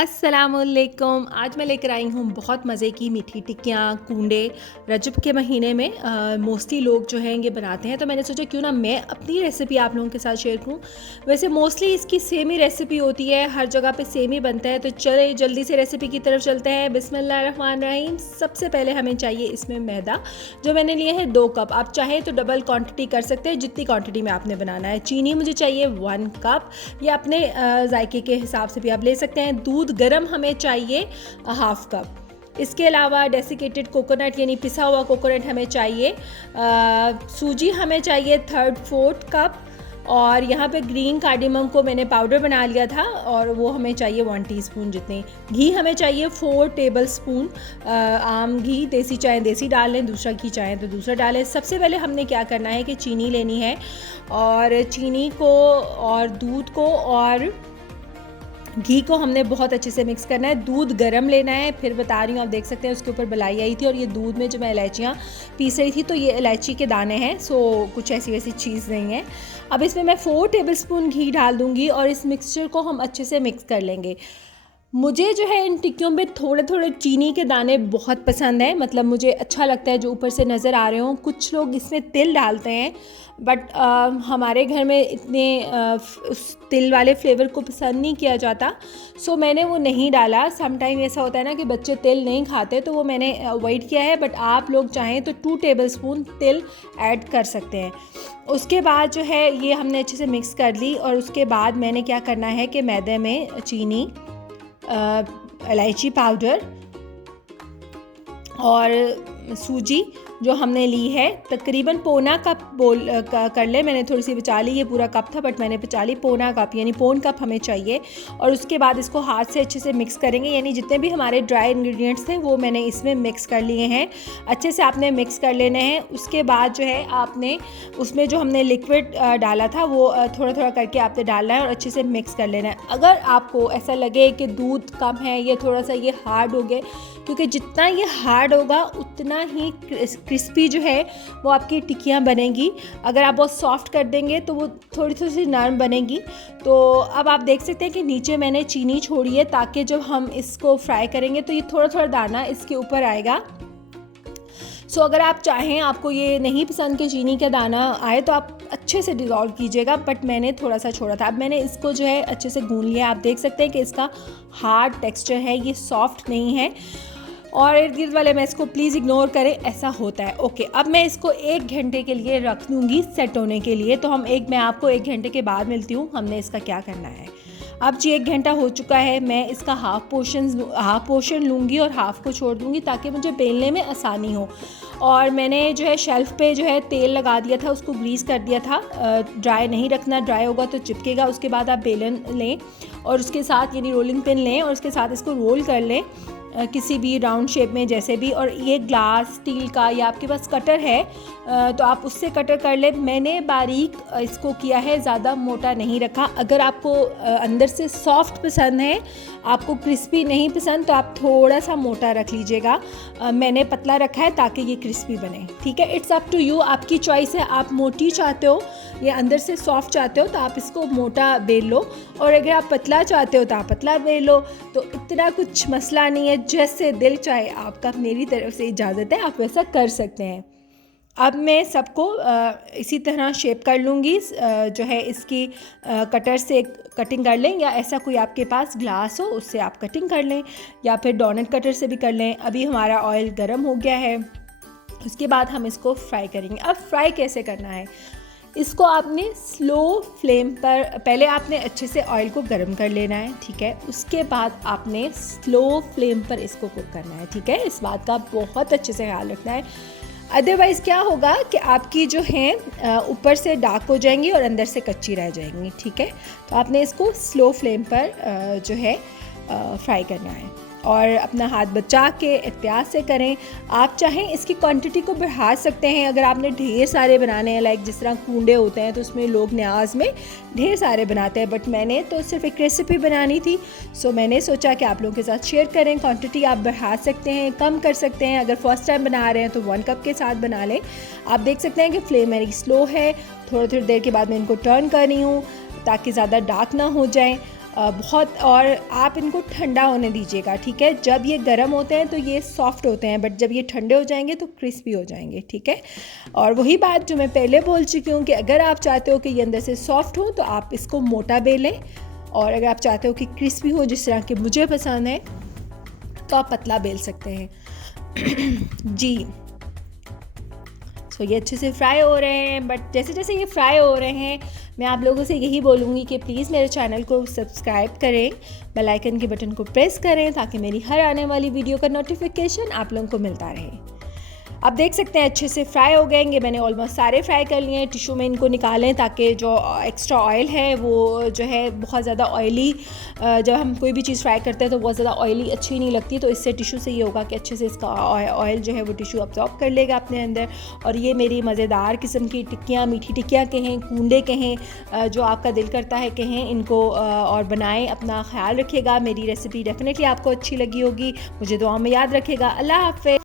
अस्सलामुअलैकुम। आज मैं लेकर आई हूँ बहुत मज़े की मीठी टिक्कियाँ कूंडे। रजब के महीने में मोस्टली लोग जो हैं ये बनाते हैं, तो मैंने सोचा क्यों ना मैं अपनी रेसिपी आप लोगों के साथ शेयर करूँ। वैसे मोस्टली इसकी सेम ही रेसिपी होती है, हर जगह पे सेम ही बनता है। तो चले जल्दी से रेसिपी की तरफ चलते हैं। बिस्मिल्लाहिर्रहमानिर्रहीम। सबसे पहले हमें चाहिए इसमें मैदा, जो मैंने लिए है 2 कप। आप चाहें तो डबल क्वान्टिटी कर सकते हैं जितनी क्वान्टिटी में आपने बनाना है। चीनी मुझे चाहिए 1 कप, या अपने जायके के हिसाब से भी आप ले सकते हैं। दूध गरम हमें चाहिए 1/2 कप। इसके अलावा डेसिकेटेड कोकोनट यानी पिसा हुआ कोकोनट हमें चाहिए। सूजी हमें चाहिए 3/4 कप। और यहाँ पे ग्रीन कार्डिमम को मैंने पाउडर बना लिया था और वो हमें चाहिए 1 टीस्पून जितने। घी हमें चाहिए 4 टेबल स्पून। आम घी, देसी चाहे देसी डाल लें, दूसरा घी चाहें तो दूसरा डालें। सबसे पहले हमने क्या करना है कि चीनी लेनी है, और चीनी को और दूध को और घी को हमने बहुत अच्छे से मिक्स करना है। दूध गरम लेना है, फिर बता रही हूँ, आप देख सकते हैं उसके ऊपर बलाई आई थी। और ये दूध में जो मैं इलायचियाँ पीस रही थी, तो ये इलायची के दाने हैं, सो कुछ ऐसी वैसी चीज़ नहीं है। अब इसमें मैं 4 टेबलस्पून घी डाल दूँगी और इस मिक्सचर को हम अच्छे से मिक्स कर लेंगे। मुझे जो है इन टिक्कियों में थोड़े थोड़े चीनी के दाने बहुत पसंद हैं, मतलब मुझे अच्छा लगता है जो ऊपर से नज़र आ रहे हों। कुछ लोग इसमें तिल डालते हैं, बट हमारे घर में इतने उस तिल वाले फ्लेवर को पसंद नहीं किया जाता, सो मैंने वो नहीं डाला। सम टाइम ऐसा होता है ना कि बच्चे तिल नहीं खाते, तो वो मैंने अवॉइड किया है। बट आप लोग चाहें तो 2 टेबलस्पून तिल ऐड कर सकते हैं। उसके बाद जो है ये हमने अच्छे से मिक्स कर ली, और उसके बाद मैंने क्या करना है कि मैदे में चीनी, इलायची पाउडर और सूजी जो हमने ली है तकरीबन पौना कप कर ले। मैंने थोड़ी सी बचा ली, ये पूरा कप था बट मैंने बचा ली पौना कप, यानी पौन कप हमें चाहिए। और उसके बाद इसको हाथ से अच्छे से मिक्स करेंगे, यानी जितने भी हमारे ड्राई इंग्रेडिएंट्स थे वो मैंने इसमें मिक्स कर लिए हैं। अच्छे से आपने मिक्स कर लेने हैं। उसके बाद जो है आपने उसमें जो हमने लिक्विड डाला था वो थोड़ा थोड़ा करके आपने डालना है और अच्छे से मिक्स कर लेना है। अगर आपको ऐसा लगे कि दूध कम है, ये थोड़ा सा ये हार्ड हो गए, क्योंकि जितना ये हार्ड होगा उतना ही क्रिस्पी जो है वो आपकी टिक्कियाँ बनेंगी। अगर आप बहुत सॉफ्ट कर देंगे तो वो थोड़ी थोड़ी सी नरम बनेगी। तो अब आप देख सकते हैं कि नीचे मैंने चीनी छोड़ी है, ताकि जब हम इसको फ्राई करेंगे तो ये थोड़ा थोड़ा दाना इसके ऊपर आएगा। सो अगर आप चाहें, आपको ये नहीं पसंद कि चीनी का दाना आए, तो आप अच्छे से डिज़ोल्व कीजिएगा, बट मैंने थोड़ा सा छोड़ा था। अब मैंने इसको जो है अच्छे से गूंद लिया। आप देख सकते हैं कि इसका हार्ड टेक्सचर है, ये सॉफ्ट नहीं है। और इर्द गिर्द वाले में इसको प्लीज़ इग्नोर करें, ऐसा होता है। ओके, अब मैं इसको 1 घंटे के लिए रख दूँगी सेट होने के लिए। तो मैं आपको 1 घंटे के बाद मिलती हूँ, हमने इसका क्या करना है। अब जी 1 घंटा हो चुका है। मैं इसका हाफ़ पोर्शन लूँगी और हाफ़ को छोड़ दूँगी, ताकि मुझे बेलने में आसानी हो। और मैंने जो है शेल्फ़ पे जो है तेल लगा दिया था, उसको ग्रीस कर दिया था। ड्राई नहीं रखना, ड्राई होगा तो चिपकेगा। उसके बाद आप बेलन लें और उसके साथ यानी रोलिंग पिन लें और उसके साथ इसको रोल कर लें किसी भी राउंड शेप में, जैसे भी। और ये ग्लास, स्टील का, या आपके पास कटर है तो आप उससे कटर कर ले। मैंने बारीक इसको किया है, ज़्यादा मोटा नहीं रखा। अगर आपको अंदर से सॉफ्ट पसंद है, आपको क्रिस्पी नहीं पसंद, तो आप थोड़ा सा मोटा रख लीजिएगा। मैंने पतला रखा है ताकि ये क्रिस्पी बने। ठीक है, इट्स अप टू यू, आपकी चॉइस है। आप मोटी चाहते हो या अंदर से सॉफ्ट चाहते हो तो आप इसको मोटा बेल लो, और अगर आप पतला चाहते हो तो आप पतला बेल लो। तो इतना कुछ मसला नहीं है, जैसे दिल चाहे आपका। मेरी तरफ से इजाज़त है, आप वैसा कर सकते हैं। अब मैं सबको इसी तरह शेप कर लूँगी। जो है इसकी कटर से कटिंग कर लें, या ऐसा कोई आपके पास ग्लास हो उससे आप कटिंग कर लें, या फिर डोनट कटर से भी कर लें। अभी हमारा ऑयल गर्म हो गया है। उसके बाद हम इसको फ्राई करेंगे। अब फ्राई कैसे करना है, इसको आपने स्लो फ्लेम पर, पहले आपने अच्छे से ऑयल को गर्म कर लेना है। ठीक है, उसके बाद आपने स्लो फ्लेम पर इसको कुक करना है। ठीक है, इस बात का बहुत अच्छे से ख्याल रखना है, अदरवाइज़ क्या होगा कि आपकी जो हैं ऊपर से डार्क हो जाएंगी और अंदर से कच्ची रह जाएंगी। ठीक है, तो आपने इसको स्लो फ्लेम पर जो है फ्राई करना है, और अपना हाथ बचा के एहतियात से करें। आप चाहें इसकी क्वांटिटी को बढ़ा सकते हैं। अगर आपने ढेर सारे बनाने हैं, लाइक जिस तरह कूंडे होते हैं तो उसमें लोग न्याज में ढेर सारे बनाते हैं, बट मैंने तो सिर्फ एक रेसिपी बनानी थी, सो मैंने सोचा कि आप लोगों के साथ शेयर करें। क्वांटिटी आप बढ़ा सकते हैं, कम कर सकते हैं। अगर फर्स्ट टाइम बना रहे हैं तो 1 कप के साथ बना लें। आप देख सकते हैं कि फ्लेम मेरी स्लो है। थोड़ी थोड़ी देर के बाद मैं इनको टर्न कर रही हूँ ताकि ज़्यादा डार्क ना हो जाए। बहुत, और आप इनको ठंडा होने दीजिएगा, ठीक है। जब ये गर्म होते हैं तो ये सॉफ्ट होते हैं, बट जब ये ठंडे हो जाएंगे तो क्रिस्पी हो जाएंगे, ठीक है। और वही बात जो मैं पहले बोल चुकी हूँ कि अगर आप चाहते हो कि ये अंदर से सॉफ्ट हो तो आप इसको मोटा बेलें, और अगर आप चाहते हो कि क्रिस्पी हो जिस तरह के मुझे पसंद है तो आप पतला बेल सकते हैं जी। तो ये अच्छे से फ्राई हो रहे हैं, बट जैसे जैसे ये फ्राई हो रहे हैं मैं आप लोगों से यही बोलूँगी कि प्लीज़ मेरे चैनल को सब्सक्राइब करें, बेल आइकन के बटन को प्रेस करें ताकि मेरी हर आने वाली वीडियो का नोटिफिकेशन आप लोगों को मिलता रहे। आप देख सकते हैं अच्छे से फ्राई हो गए। मैंने ऑलमोस्ट सारे फ्राई कर लिए हैं। टिश्यू में इनको निकालें ताकि जो एक्स्ट्रा ऑयल है वो जो है बहुत ज़्यादा ऑयली, जब हम कोई भी चीज़ फ्राई करते हैं तो बहुत ज़्यादा ऑयली अच्छी नहीं लगती, तो इससे टिश्यू से ये होगा कि अच्छे से इसका ऑयल जो है वो टिश्यू अब्जॉर्ब कर लेगा अपने अंदर। और ये मेरी मज़ेदार किस्म की टिक्कियाँ, मीठी टिक्कियाँ कहें, कूंडे कहें, जो आपका दिल करता है कहें, इनको और बनाएं। अपना ख्याल रखिएगा। मेरी रेसिपी डेफिनेटली आपको अच्छी लगी होगी। मुझे दुआ में याद रखिएगा। अल्लाह हाफ़िज़।